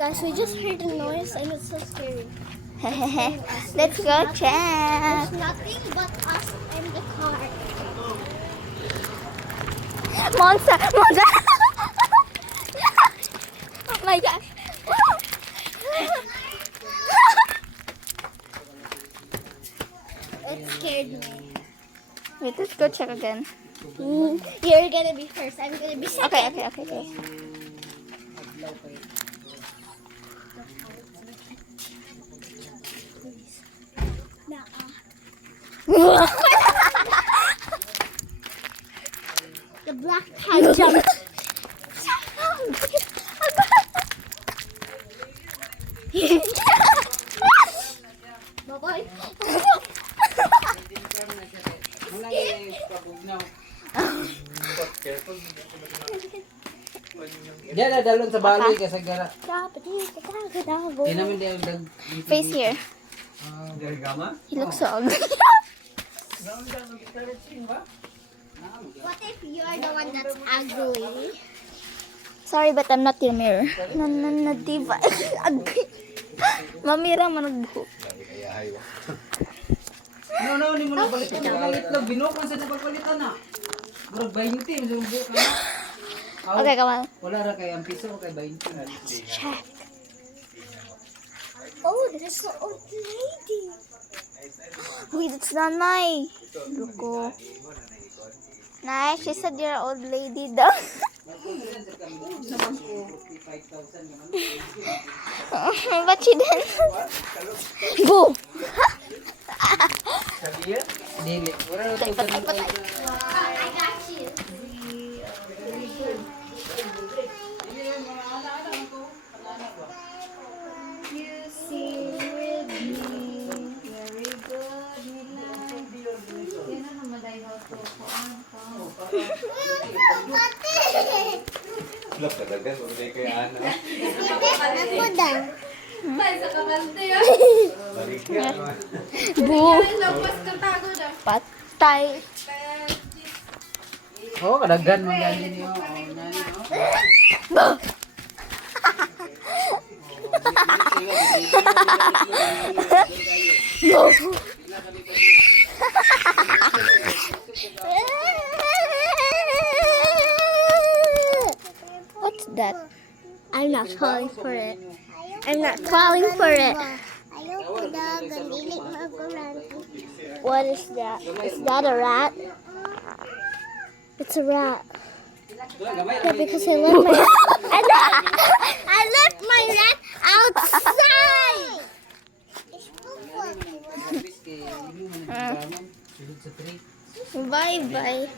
Guys, we just heard a noise and it's so scary. Let's go check. There's nothing but us and the car. Monster! Monster! Oh my god! It scared me. Wait, let's go check again. You're gonna be first. I'm gonna be second. Okay. The black cat jumped. Bye-bye. Diyan na dalon sa baloy kasi gara. Tinaman diyan dag. Face here. He looks so ugly. What if you are the one that's ugly? Sorry, but I'm not your mirror. Na diva. Ugly. Mamira man nagbuhok. No, ni mo na balik ka ng itlog. Binukan sa napagpalitan na. Murag 20, masumbo ka na. Okay, come on. Wala ra kay ang piso kay 20. Check. Oh, there's an old lady. Wait, it's Nanay. Look. Nay, she said you're an old lady daw. But she didn't. Boo! Dili. Wala ra to Patay. I got you. You sing with me. Very good. Look, talaga, wala kay Ana. Ako daw. Baligyan. Boo! Patay. Oh, kadaghan mo dali niyo. Boo! Boo! What's that? I'm not falling for it. I'm not falling for it. What is that? Is that a rat? It's a rat. Yeah, because I left my I left my rat outside. Bye-bye.